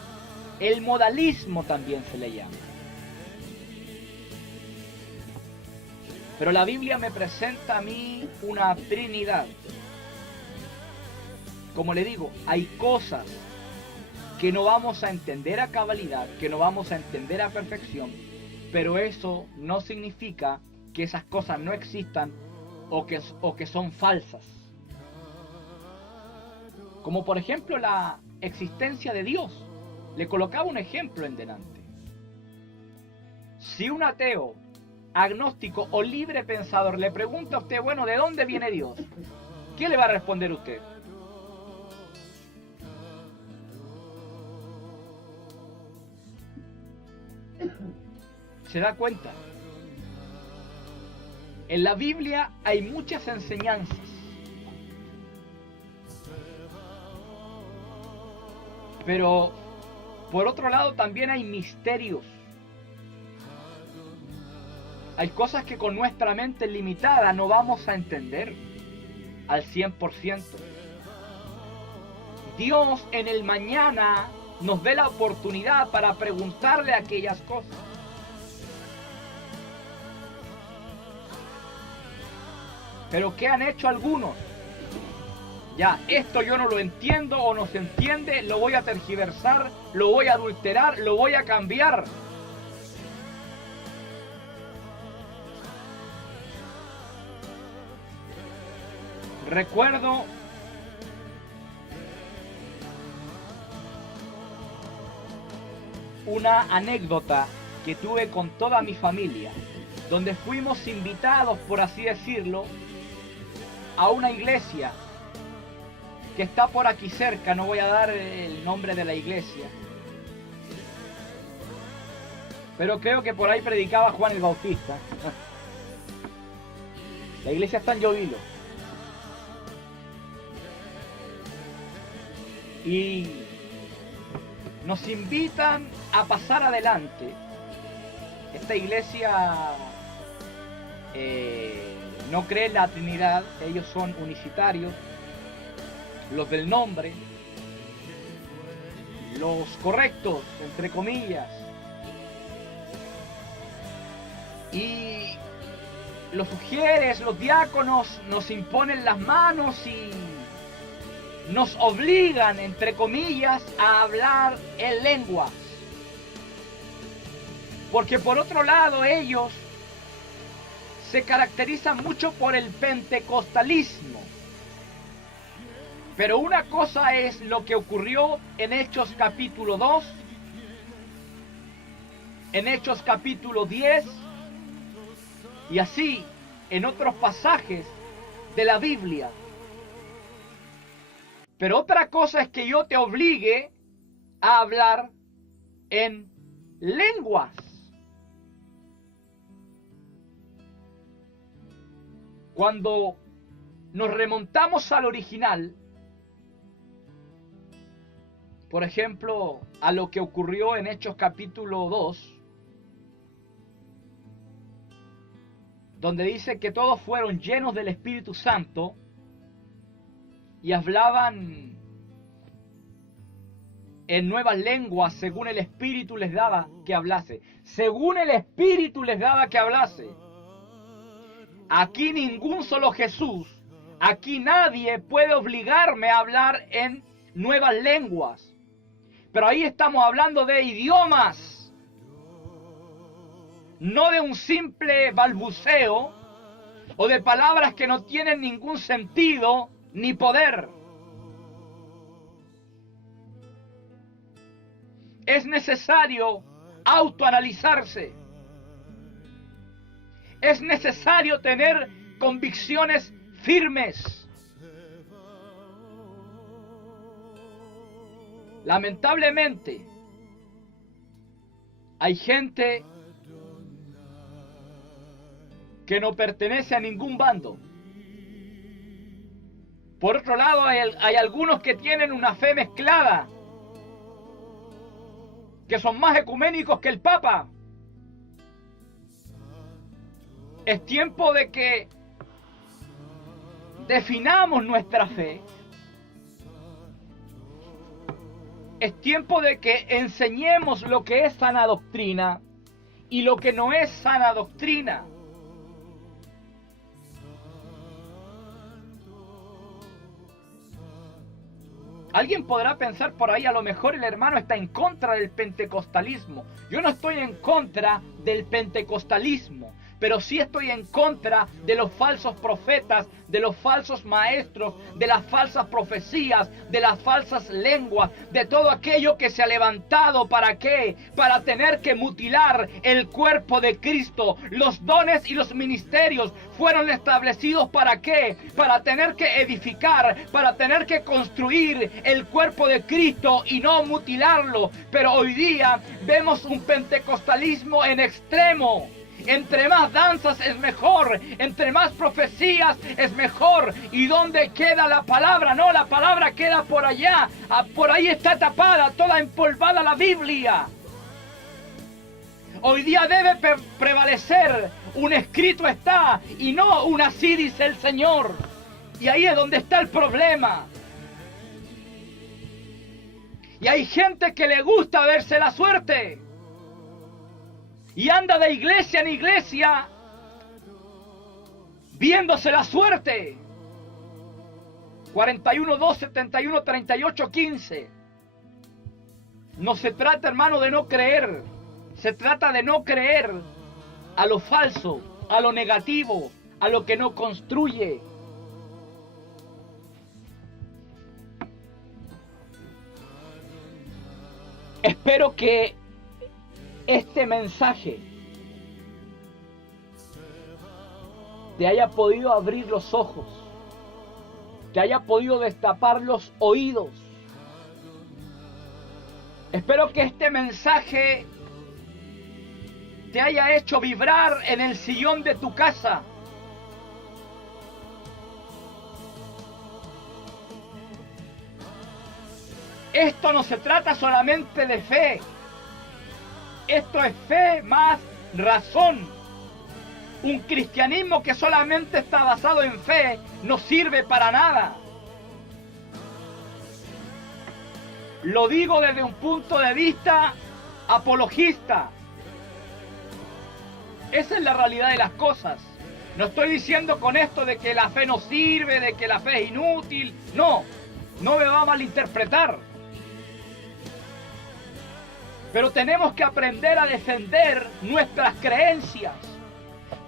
El modalismo también se le llama. Pero la Biblia me presenta a mí una Trinidad. Como le digo, hay cosas que no vamos a entender a cabalidad, que no vamos a entender a perfección, pero eso no significa que esas cosas no existan o que son falsas. Como por ejemplo la existencia de Dios. Le colocaba un ejemplo en delante. Si un ateo, agnóstico o libre pensador le pregunta a usted, bueno, ¿de dónde viene Dios? ¿Qué le va a responder usted? ¿Se da cuenta? En la Biblia hay muchas enseñanzas. Pero, por otro lado, también hay misterios. Hay cosas que con nuestra mente limitada no vamos a entender al 100%. Dios en el mañana nos dé la oportunidad para preguntarle aquellas cosas. Pero ¿qué han hecho algunos? Ya, esto yo no lo entiendo o no se entiende, lo voy a tergiversar, lo voy a adulterar, lo voy a cambiar. Recuerdo una anécdota que tuve con toda mi familia, donde fuimos invitados, por así decirlo, a una iglesia que está por aquí cerca. No voy a dar el nombre de la iglesia, pero creo que por ahí predicaba Juan el Bautista. La iglesia está en Llovilo. Y nos invitan a pasar adelante. Esta iglesia no cree en la Trinidad, ellos son unicitarios, los del nombre, los correctos, entre comillas. Y los sugieres, los diáconos nos imponen las manos y nos obligan, entre comillas, a hablar en lenguas. Porque por otro lado ellos se caracterizan mucho por el pentecostalismo. Pero una cosa es lo que ocurrió en Hechos capítulo 2, en Hechos capítulo 10, y así en otros pasajes de la Biblia. Pero otra cosa es que yo te obligue a hablar en lenguas. Cuando nos remontamos al original, por ejemplo, a lo que ocurrió en Hechos capítulo 2, donde dice que todos fueron llenos del Espíritu Santo y hablaban en nuevas lenguas según el Espíritu les daba que hablase. Según el Espíritu les daba que hablase. Aquí ningún solo Jesús, aquí nadie puede obligarme a hablar en nuevas lenguas. Pero ahí estamos hablando de idiomas. no de un simple balbuceo o de palabras que no tienen ningún sentido ni poder. Es necesario autoanalizarse. Es necesario tener convicciones firmes. Lamentablemente, hay gente que no pertenece a ningún bando. Por otro lado, hay algunos que tienen una fe mezclada, que son más ecuménicos que el Papa. Es tiempo de que definamos nuestra fe. Es tiempo de que enseñemos lo que es sana doctrina y lo que no es sana doctrina. Alguien podrá pensar por ahí, a lo mejor el hermano está en contra del pentecostalismo. Yo no estoy en contra del pentecostalismo, pero sí estoy en contra de los falsos profetas, de los falsos maestros, de las falsas profecías, de las falsas lenguas, de todo aquello que se ha levantado. ¿Para qué? Para tener que mutilar el cuerpo de Cristo. Los dones y los ministerios fueron establecidos ¿para qué? Para tener que edificar, para tener que construir el cuerpo de Cristo y no mutilarlo. Pero hoy día vemos un pentecostalismo en extremo. Entre más danzas es mejor, entre más profecías es mejor. ¿Y dónde queda la palabra? No, la palabra queda por allá. Por ahí está tapada, toda empolvada la Biblia. Hoy día debe prevalecer un escrito está y no un así dice el Señor. Y ahí es donde está el problema. Y hay gente que le gusta verse la suerte. Y anda de iglesia en iglesia viéndose la suerte. 41, 2, 71, 38, 15. No se trata, hermano, de no creer. Se trata de no creer a lo falso, a lo negativo, a lo que no construye. Espero que este mensaje te haya podido abrir los ojos, te haya podido destapar los oídos. Espero que este mensaje te haya hecho vibrar en el sillón de tu casa. Esto no se trata solamente de fe. Esto es fe más razón. Un cristianismo que solamente está basado en fe no sirve para nada. Lo digo desde un punto de vista apologista. Esa es la realidad de las cosas. No estoy diciendo con esto de que la fe no sirve, de que la fe es inútil. No, no me va a malinterpretar. Pero tenemos que aprender a defender nuestras creencias.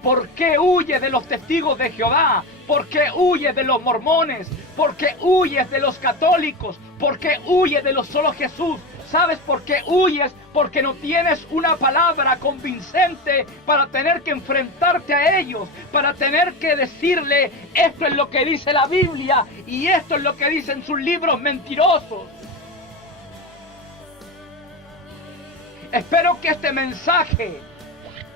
¿Por qué huyes de los testigos de Jehová? ¿Por qué huyes de los mormones? ¿Por qué huyes de los católicos? ¿Por qué huyes de los solo Jesús? ¿Sabes por qué huyes? Porque no tienes una palabra convincente para tener que enfrentarte a ellos, para tener que decirle, esto es lo que dice la Biblia y esto es lo que dicen sus libros mentirosos. Espero que este mensaje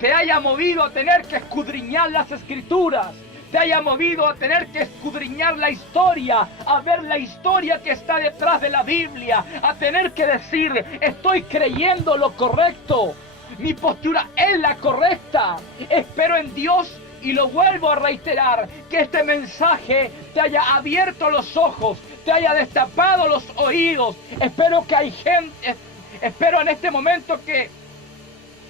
te haya movido a tener que escudriñar las Escrituras, te haya movido a tener que escudriñar la historia, a ver la historia que está detrás de la Biblia, a tener que decir, estoy creyendo lo correcto, mi postura es la correcta, espero en Dios. Y lo vuelvo a reiterar, que este mensaje te haya abierto los ojos, te haya destapado los oídos. Espero que hay gente, espero en este momento que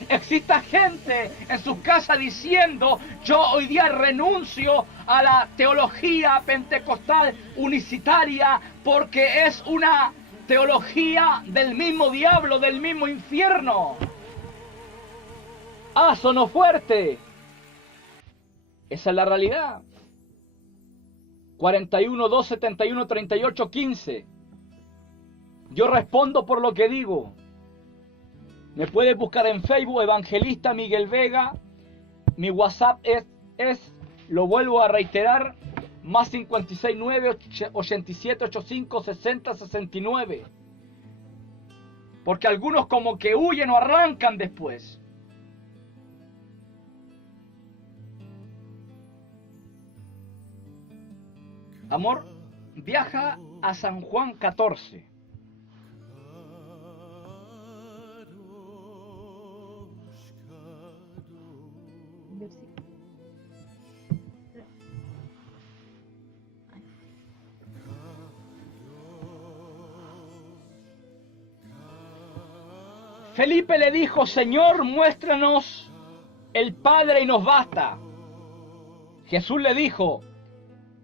exista gente en su casa diciendo, yo hoy día renuncio a la teología pentecostal unicitaria porque es una teología del mismo diablo, del mismo infierno. Ah, sonó fuerte. Esa es la realidad. 41, 2, 71, 38, 15. Yo respondo por lo que digo. Me puedes buscar en Facebook, Evangelista Miguel Vega. Mi WhatsApp lo vuelvo a reiterar, más 569 87 85 60 69. Porque algunos como que huyen o arrancan después. Amor, viaja a San Juan 14. Felipe le dijo: Señor, muéstranos el Padre y nos basta. Jesús le dijo: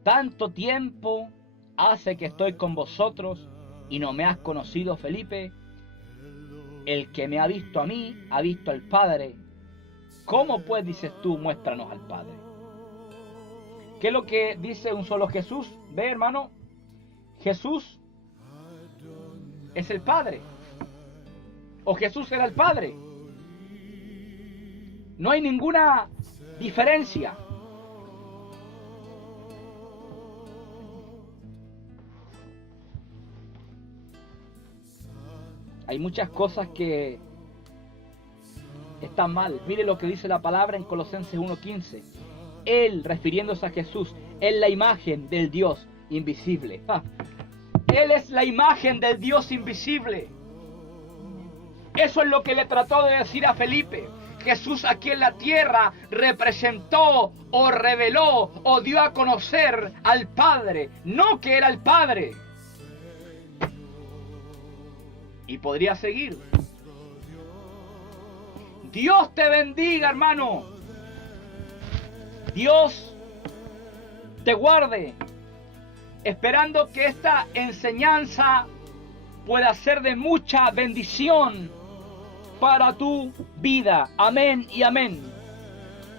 tanto tiempo hace que estoy con vosotros y no me has conocido, Felipe. El que me ha visto a mí, ha visto al Padre. ¿Cómo pues dices tú, muéstranos al Padre? ¿Qué es lo que dice un solo Jesús? Ve, hermano, Jesús es el Padre. O Jesús era el Padre. No hay ninguna diferencia. Hay muchas cosas que están mal. Mire lo que dice la palabra en Colosenses 1:15. Él, refiriéndose a Jesús, es la imagen del Dios invisible. Él es la imagen del Dios invisible. Eso es lo que le trató de decir a Felipe. Jesús aquí en la tierra representó o reveló o dio a conocer al Padre, no que era el Padre. Y podría seguir. Dios te bendiga, hermano. Dios te guarde. Esperando que esta enseñanza pueda ser de mucha bendición para tu vida. Amén y amén.